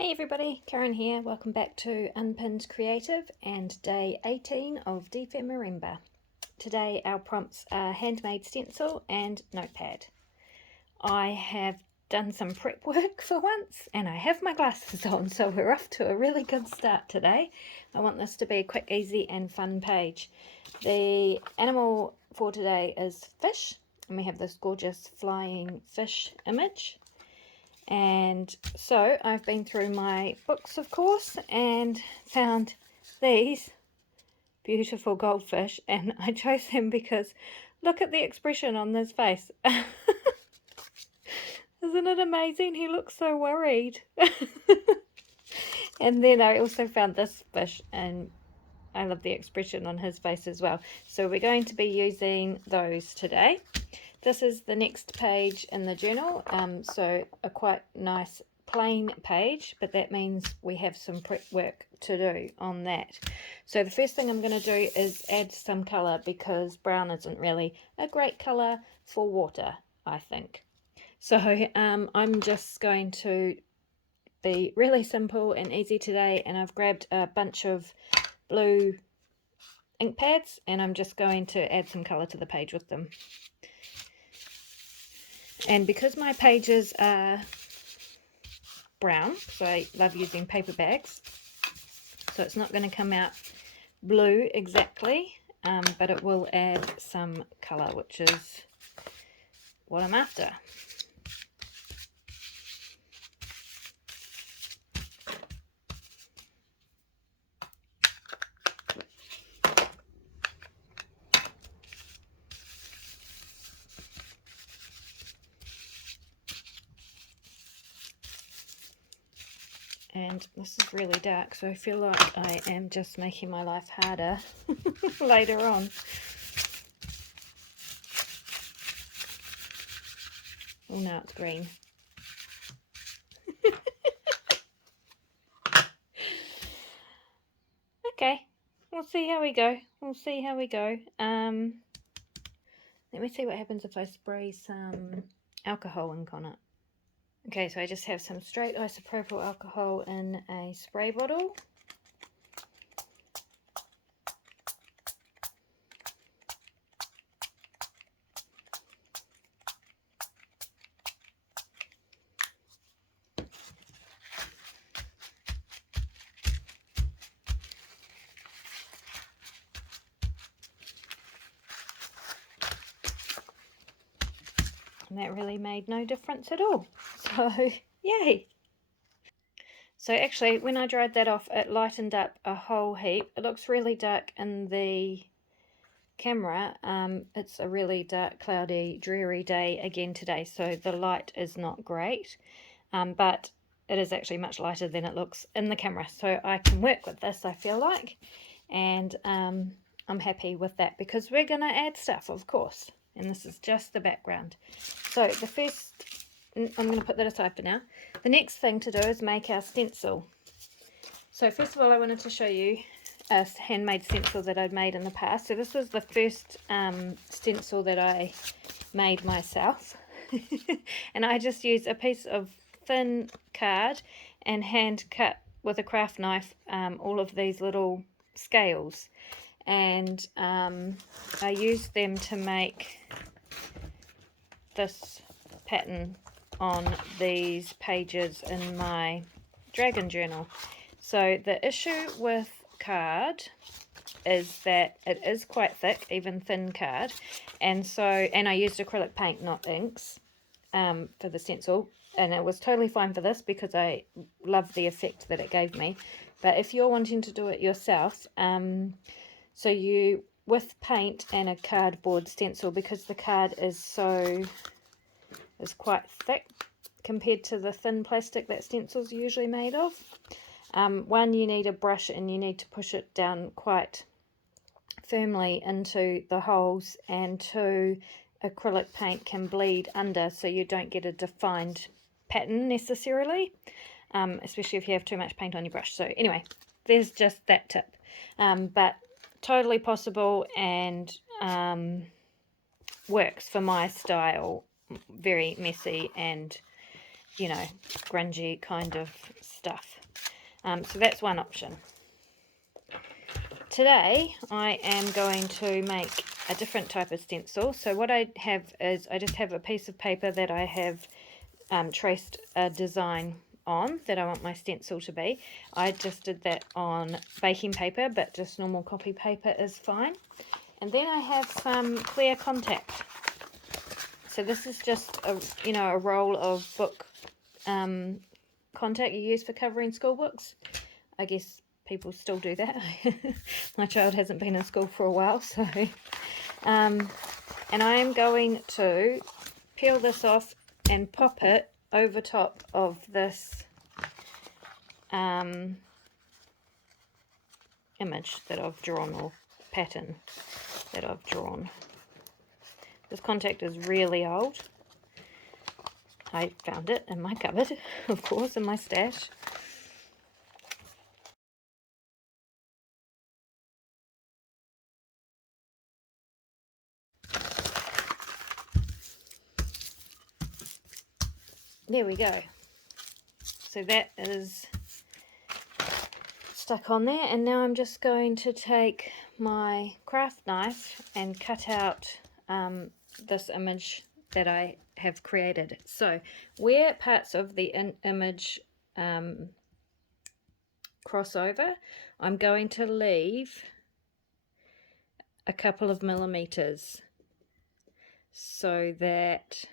Hey everybody, Karen here. Welcome back to Unpinned Creative and day 18 of dephemerember. Today our prompts are handmade stencil and notepad. I have done some prep work for once and I have my glasses on, so we're off to a really good start today. I want this to be a quick, easy and fun page. The animal for today is fish, and we have this gorgeous flying fish image. And so I've been through my books, of course, and found these beautiful goldfish, and I chose them because look at the expression on his face. Isn't it amazing? He looks so worried. And then I also found this fish, and I love the expression on his face as well. So we're going to be using those today. This is the next page in the journal, so a quite nice plain page, but that means we have some prep work to do on that. So the first thing I'm going to do is add some colour, because brown isn't really a great colour for water, I think. So I'm just going to be really simple and easy today, and I've grabbed a bunch of blue ink pads and I'm just going to add some colour to the page with them. And because my pages are brown, so I love using paper bags, so it's not going to come out blue exactly, but it will add some colour, which is what I'm after. And this is really dark, so I feel like I am just making my life harder later on. Oh, now it's green. Okay, we'll see how we go. We'll see how we go. Let me see what happens if I spray some alcohol ink on it. Okay, so I just have some straight isopropyl alcohol in a spray bottle. And that really made no difference at all. So, yay! So actually, when I dried that off, it lightened up a whole heap. It looks really dark in the camera. It's a really dark, cloudy, dreary day again today, so the light is not great. But it is actually much lighter than it looks in the camera, so I can work with this, I feel like. And I'm happy with that, because we're going to add stuff, of course. And this is just the background. So the first, I'm going to put that aside for now. The next thing to do is make our stencil. So first of all, I wanted to show you a handmade stencil that I'd made in the past. So this was the first stencil that I made myself. And I just used a piece of thin card and hand cut with a craft knife all of these little scales, and I used them to make this pattern on these pages in my dragon journal. So the issue with card is that it is quite thick, even thin card, and I used acrylic paint, not inks, for the stencil, and it was totally fine for this because I love the effect that it gave me. But if you're wanting to do it yourself, so you, with paint and a cardboard stencil, because the card is quite thick compared to the thin plastic that stencils are usually made of, one, you need a brush and you need to push it down quite firmly into the holes, and two, acrylic paint can bleed under, so you don't get a defined pattern necessarily, especially if you have too much paint on your brush. So anyway, there's just that tip, but totally possible, and works for my style. Very messy and you know, grungy kind of stuff. So that's one option. Today I am going to make a different type of stencil. So what I have is I just have a piece of paper that I have traced a design on that I want my stencil to be. I just did that on baking paper, but just normal copy paper is fine. And then I have some clear contact. So this is just a roll of book contact you use for covering school books. I guess people still do that. My child hasn't been in school for a while, so and I am going to peel this off and pop it over top of this image that I've drawn, or pattern that I've drawn. This contact is really old. I found it in my cupboard, of course, in my stash. There we go. So that is stuck on there, and now I'm just going to take my craft knife and cut out this image that I have created. So where parts of the image cross over, I'm going to leave a couple of millimeters so that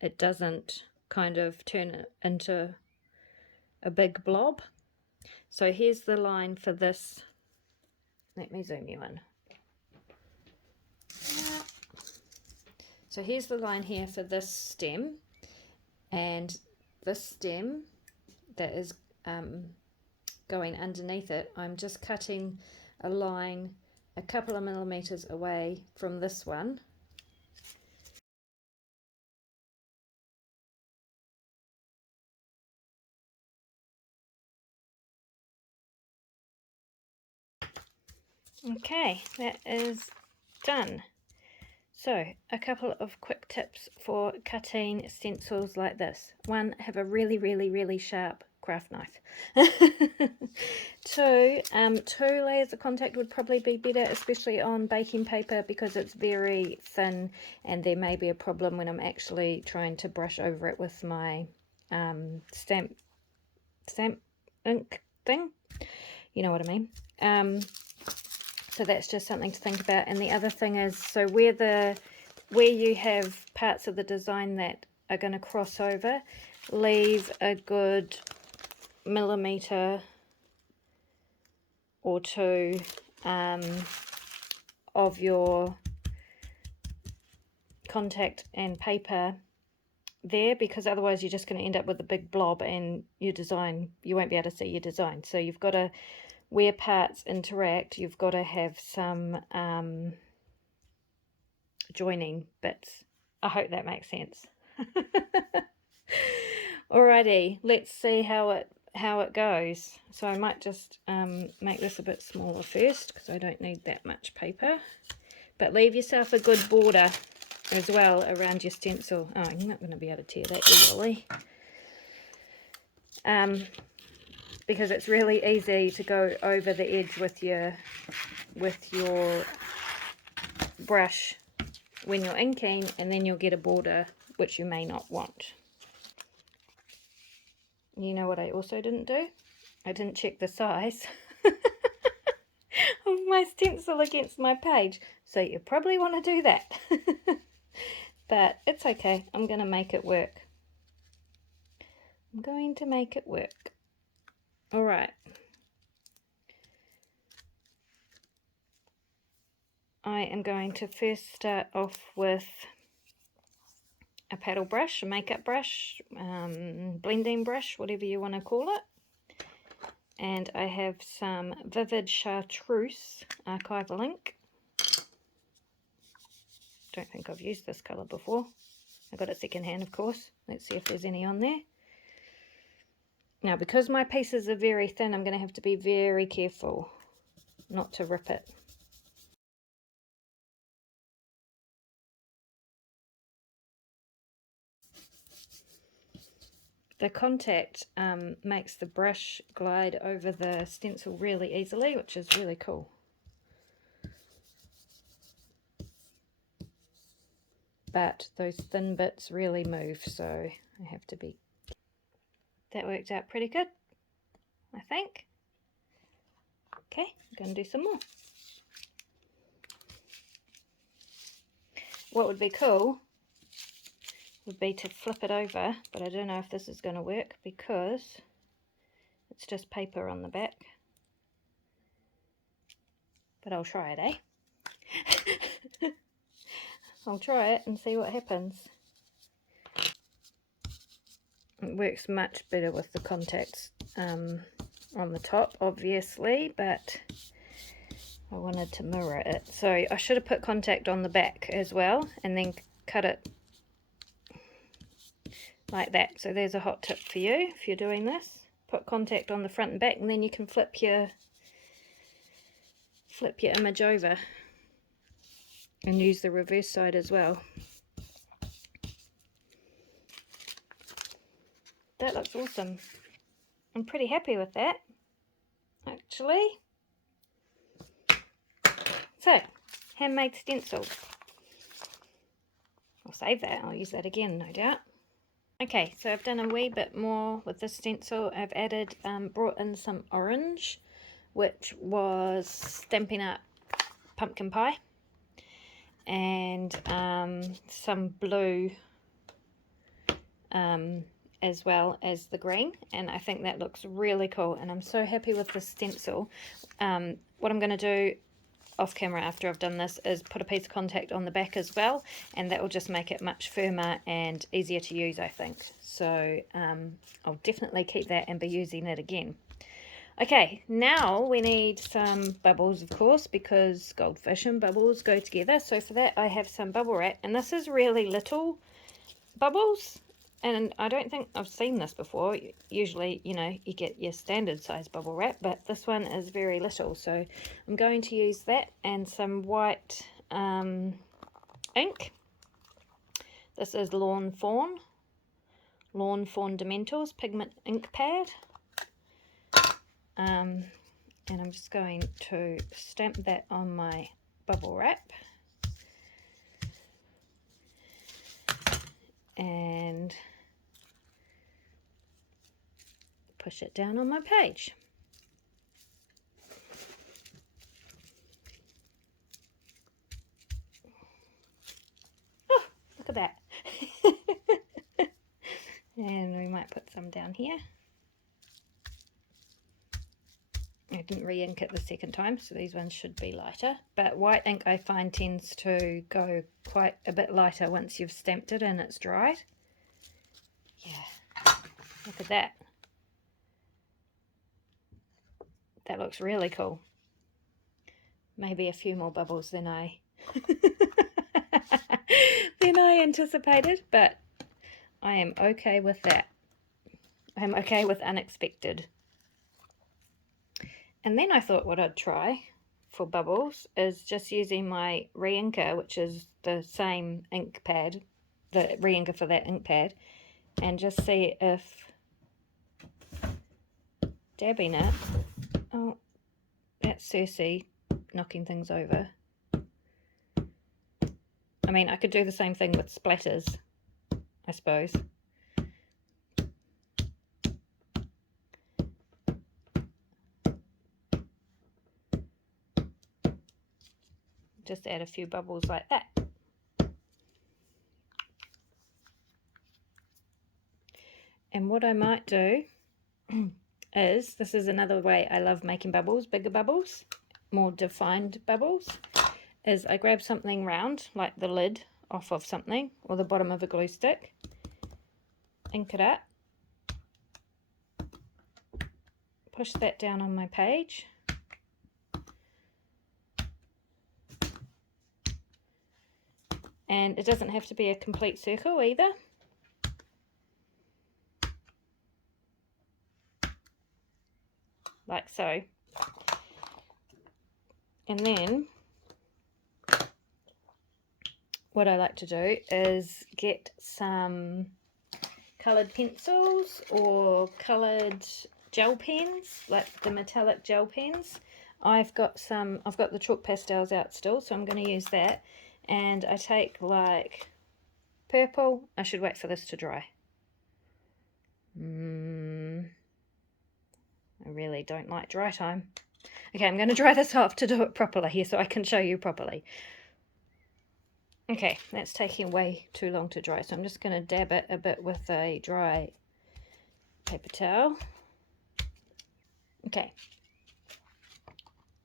it doesn't kind of turn it into a big blob. So here's the line for this. Let me zoom you in. So here's the line here for this stem, and this stem that is going underneath it, I'm just cutting a line a couple of millimeters away from this one. Okay, that is done. So, a couple of quick tips for cutting stencils like this. One, have a really, really, really sharp craft knife. Two layers of contact would probably be better, especially on baking paper, because it's very thin and there may be a problem when I'm actually trying to brush over it with my stamp ink thing. You know what I mean. So that's just something to think about. And the other thing is, so where you have parts of the design that are going to cross over, leave a good millimeter or two of your contact and paper there, because otherwise you're just going to end up with a big blob and your design, you won't be able to see your design. So you've got to, where parts interact, you've got to have some joining bits. I hope that makes sense. Alrighty, let's see how it goes. So I might just make this a bit smaller first, because I don't need that much paper. But leave yourself a good border as well around your stencil. Oh, I'm not going to be able to tear that easily. Because it's really easy to go over the edge with your brush when you're inking, and then you'll get a border which you may not want. You know what I also didn't do? I didn't check the size of my stencil against my page, so you probably want to do that. But it's okay, I'm going to make it work. I'm going to make it work. Alright. I am going to first start off with a paddle brush, a makeup brush, blending brush, whatever you want to call it. And I have some Vivid Chartreuse archival ink. Don't think I've used this colour before. I got it second hand, of course. Let's see if there's any on there. Now, because my pieces are very thin, I'm going to have to be very careful not to rip it. The contact makes the brush glide over the stencil really easily, which is really cool. But those thin bits really move, so I have to be... That worked out pretty good, I think. Okay, I'm going to do some more. What would be cool would be to flip it over, but I don't know if this is going to work because it's just paper on the back. But I'll try it, eh? I'll try it and see what happens. It works much better with the contacts on the top, obviously, but I wanted to mirror it. So I should have put contact on the back as well and then cut it like that. So there's a hot tip for you if you're doing this. Put contact on the front and back, and then you can flip your image over and use the reverse side as well. That looks awesome. I'm pretty happy with that, actually. So, handmade stencil. I'll save that, I'll use that again, no doubt. Okay, so I've done a wee bit more with this stencil. I've added, brought in some orange, which was Stampin' Up pumpkin pie, and some blue as well as the green, and I think that looks really cool, and I'm so happy with this stencil. What I'm going to do off camera after I've done this is put a piece of contact on the back as well, and that will just make it much firmer and easier to use, I think. So I'll definitely keep that and be using it again. Okay, now we need some bubbles, of course, because goldfish and bubbles go together. So for that I have some bubble wrap, and this is really little bubbles, and I don't think I've seen this before. Usually, you know, you get your standard size bubble wrap, but this one is very little. So I'm going to use that and some white ink. This is Lawn Fawn Fundamentals Pigment Ink Pad. And I'm just going to stamp that on my bubble wrap. And push it down on my page. Oh, look at that. And we might put some down here. I didn't re-ink it the second time, so these ones should be lighter. But white ink I find tends to go quite a bit lighter once you've stamped it and it's dried. Yeah, look at that. That looks really cool. Maybe a few more bubbles than I anticipated, but I am okay with that. I'm okay with unexpected. And then I thought what I'd try for bubbles is just using my re-inker, which is the same ink pad, the re-inker for that ink pad, and just see if dabbing it... Oh, that's Cersei knocking things over. I mean, I could do the same thing with splatters, I suppose. Just add a few bubbles like that. And what I might do is, this is another way I love making bubbles, bigger bubbles, more defined bubbles, is I grab something round, like the lid off of something, or the bottom of a glue stick, ink it up, push that down on my page, and it doesn't have to be a complete circle either. Like so. And then what I like to do is get some coloured pencils or coloured gel pens, like the metallic gel pens. I've got the chalk pastels out still, so I'm going to use that. And I take like purple. I should wait for this to dry. I really don't like dry time. Okay, I'm going to dry this off to do it properly here so I can show you properly. Okay, that's taking way too long to dry, so I'm just going to dab it a bit with a dry paper towel. Okay,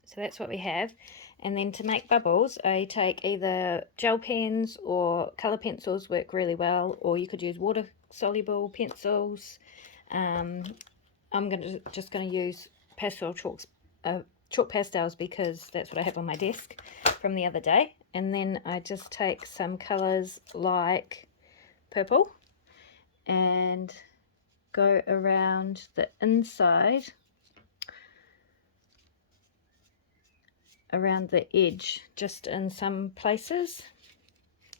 so that's what we have. And then to make bubbles, I take either gel pens or colour pencils, work really well, or you could use water soluble pencils. I'm just going to use pastel chalk pastels because that's what I have on my desk from the other day. And then I just take some colours like purple and go around the inside, around the edge, just in some places.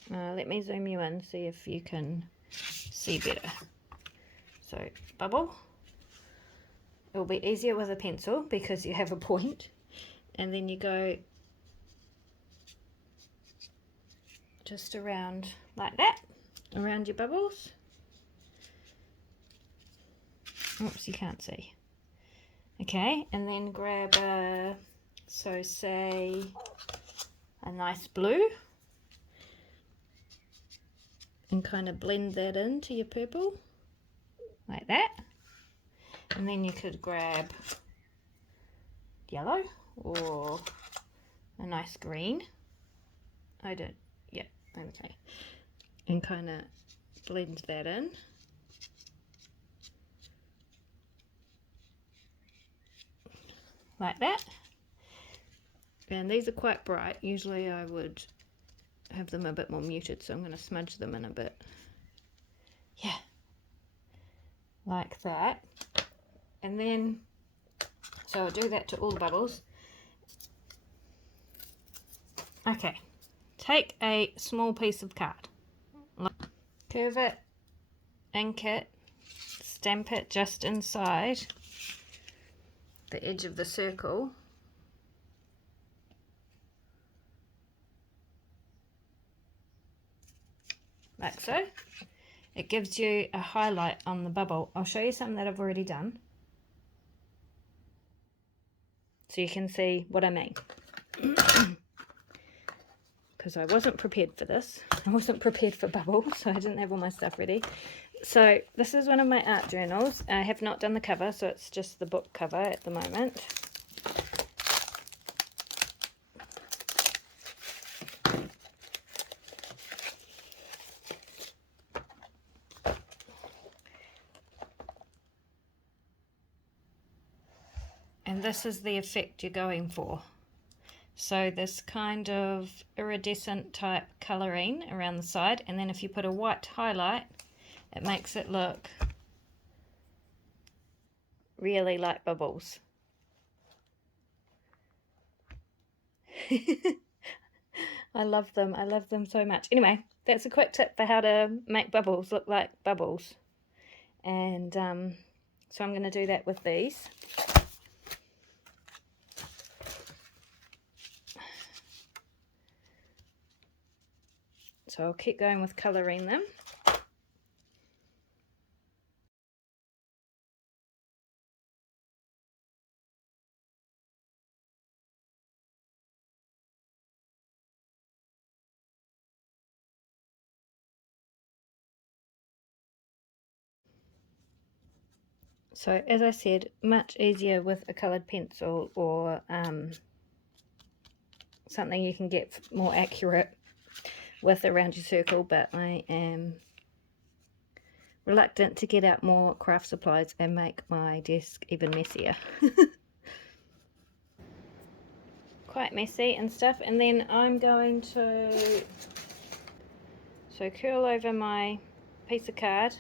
Let me zoom you in, see if you can see better. So bubble. It will be easier with a pencil because you have a point, and then you go just around like that, around your bubbles. Oops, you can't see. Okay, and then grab say a nice blue and kind of blend that into your purple like that. And then you could grab yellow or a nice green. Okay. And kind of blend that in. Like that. And these are quite bright. Usually I would have them a bit more muted, so I'm going to smudge them in a bit. Yeah. Like that. And then, so I'll do that to all the bubbles. Okay. Take a small piece of card. Curve it, ink it, stamp it just inside the edge of the circle. Like so. It gives you a highlight on the bubble. I'll show you something that I've already done, so you can see what I mean. Because I wasn't prepared for this. I wasn't prepared for bubbles, so I didn't have all my stuff ready. So this is one of my art journals. I have not done the cover, so it's just the book cover at the moment. And this is the effect you're going for. So this kind of iridescent type colouring around the side, and then if you put a white highlight, it makes it look really like bubbles. I love them. I love them so much. Anyway, that's a quick tip for how to make bubbles look like bubbles. And so I'm going to do that with these. So I'll keep going with colouring them. So as I said, much easier with a coloured pencil or something you can get more accurate with around your circle, but I am reluctant to get out more craft supplies and make my desk even messier. Quite messy and stuff. And then I'm going to curl over my piece of card,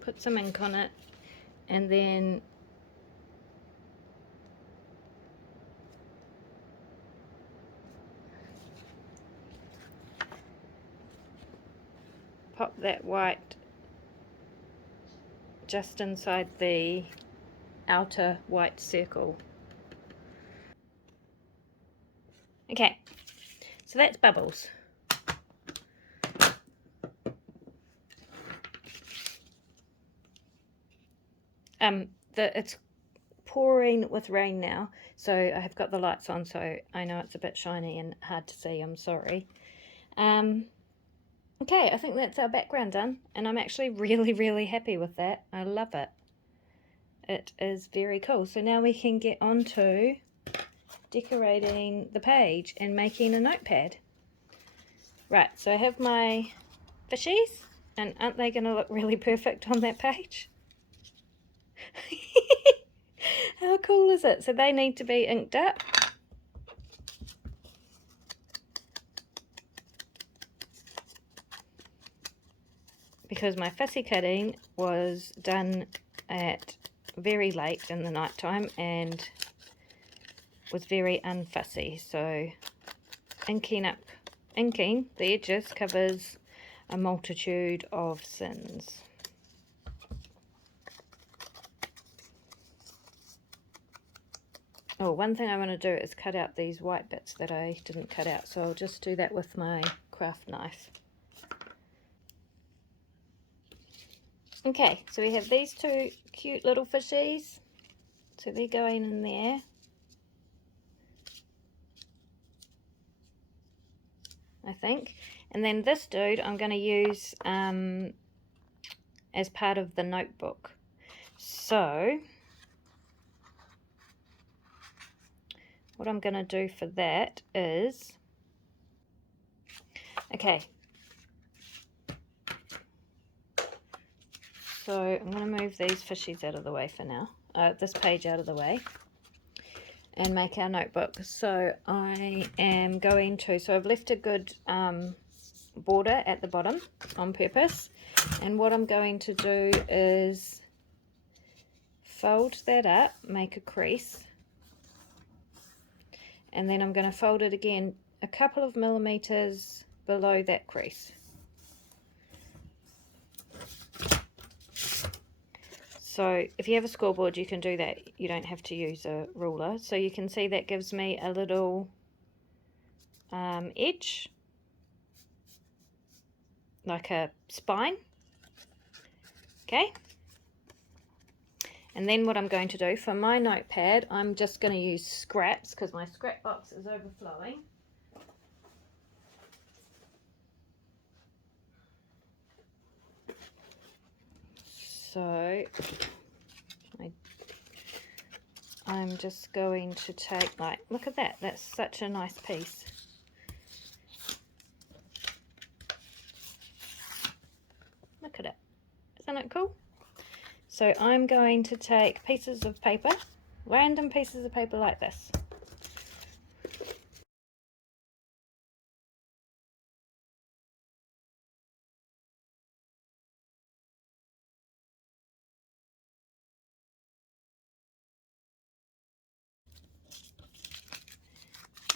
put some ink on it, and then pop that white just inside the outer white circle. Okay, so that's Bubbles. It's pouring with rain now, so I have got the lights on, so I know it's a bit shiny and hard to see. I'm sorry. Okay, I think that's our background done, and I'm actually really happy with that. I love it. It is very cool. So now we can get on to decorating the page and making a notepad. Right, so I have my fishies, and aren't they going to look really perfect on that page? How cool is it? So they need to be inked up. Because my fussy cutting was done at very late in the night time and was very unfussy, so inking the edges covers a multitude of sins. Oh, one thing I want to do is cut out these white bits that I didn't cut out, so I'll just do that with my craft knife. Okay, so we have these two cute little fishies, so they're going in there. I think. And then this dude I'm going to use as part of the notebook. So what I'm going to do for that is, okay, so I'm going to move these fishies out of the way for now, this page out of the way, and make our notebook. So I am going to, so I've left a good border at the bottom on purpose, and what I'm going to do is fold that up, make a crease, and then I'm going to fold it again a couple of millimeters below that crease. So if you have a scoreboard, you can do that. You don't have to use a ruler. So you can see that gives me a little edge, like a spine. Okay. And then what I'm going to do for my notepad, I'm just going to use scraps because my scrap box is overflowing. So I'm just going to take, like, look at that, that's such a nice piece. Look at it, isn't it cool? So I'm going to take pieces of paper, random pieces of paper like this.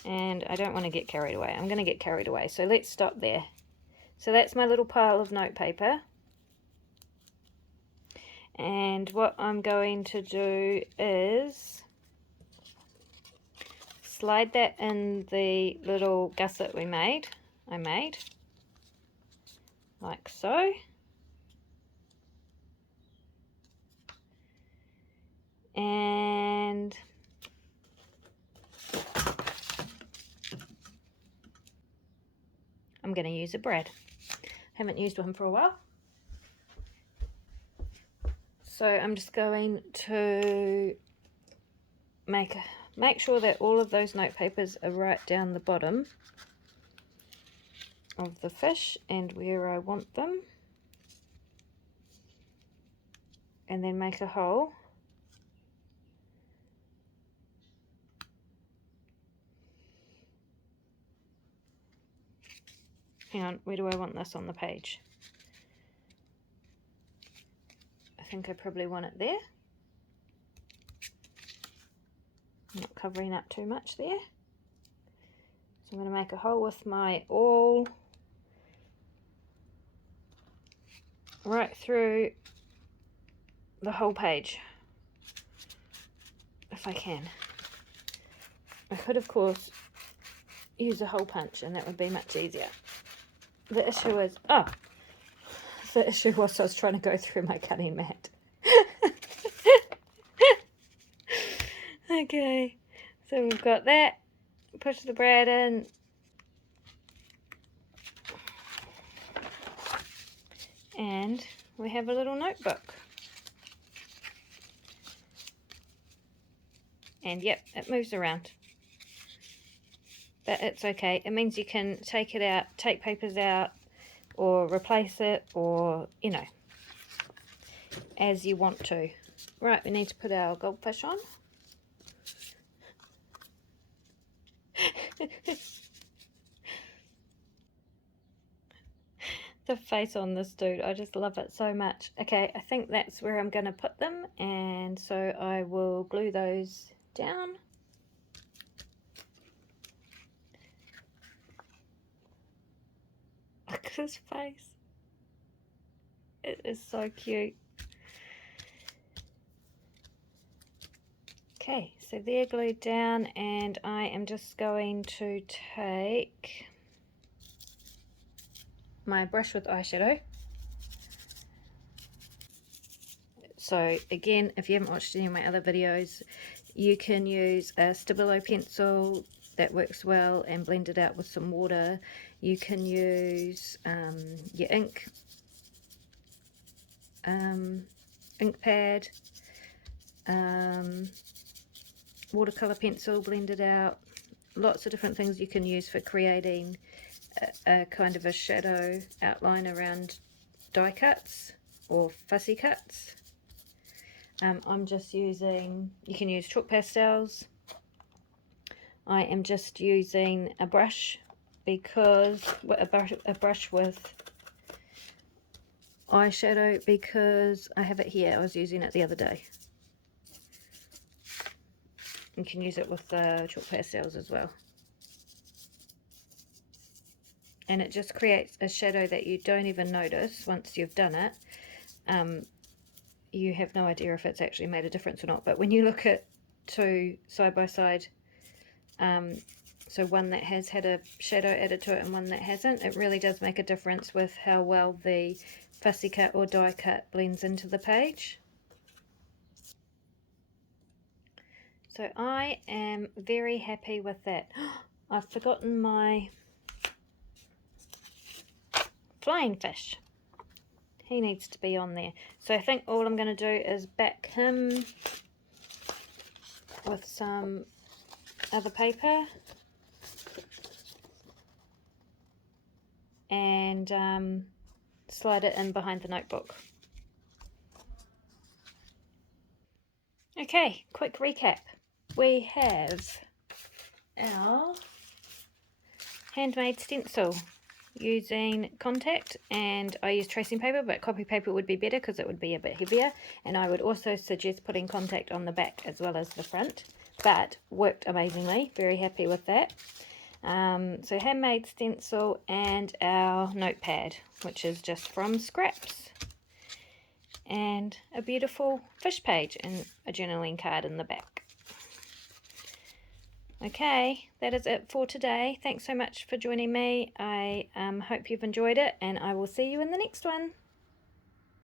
And I don't want to get carried away. I'm going to get carried away, so let's stop there. So that's my little pile of notepaper. And what I'm going to do is slide that in the little gusset I made, like so. And I'm going to use a brad. Haven't used one for a while. So I'm just going to make sure that all of those note papers are right down the bottom of the fish and where I want them. And then make a hole. Hang on, where do I want this on the page? I think I probably want it there. I'm not covering up too much there. So I'm going to make a hole with my awl. right through the whole page if I can. I could of course use a hole punch and that would be much easier. The issue is, I was trying to go through my cutting mat. Okay, so we've got that, push the brad in, and we have a little notebook. And yep, it moves around. But it's okay. It means you can take it out, take papers out, or replace it, or, you know, as you want to. Right, we need to put our goldfish on. The face on this dude, I just love it so much. Okay, I think that's where I'm going to put them, and so I will glue those down. Look at his face. It is so cute. Okay, so they're glued down, and I am just going to take my brush with eyeshadow. So again, if you haven't watched any of my other videos, you can use a Stabilo pencil, that works well, and blend it out with some water. You can use your ink pad, watercolor pencil, blend it out. Lots of different things you can use for creating a kind of a shadow outline around die cuts or fussy cuts. I'm just using, you can use chalk pastels. I am just using a brush because, a brush with eyeshadow because I have it here. I was using it the other day. You can use it with chalk pastels as well. And it just creates a shadow that you don't even notice once you've done it. You have no idea if it's actually made a difference or not, but when you look at two side by side, so one that has had a shadow added to it and one that hasn't, it really does make a difference with how well the fussy cut or die cut blends into the page. So I am very happy with that. I've forgotten my flying fish. He needs to be on there. So I think all I'm going to do is back him with some other paper and slide it in behind the notebook. Okay, quick recap. We have our handmade stencil using contact, and I use tracing paper, but copy paper would be better because it would be a bit heavier, and I would also suggest putting contact on the back as well as the front, but worked amazingly. Very happy with that. So handmade stencil and our notepad, which is just from scraps, and a beautiful fish page and a journaling card in the back. Okay, that is it for today. Thanks so much for joining me. I hope you've enjoyed it, and I will see you in the next one.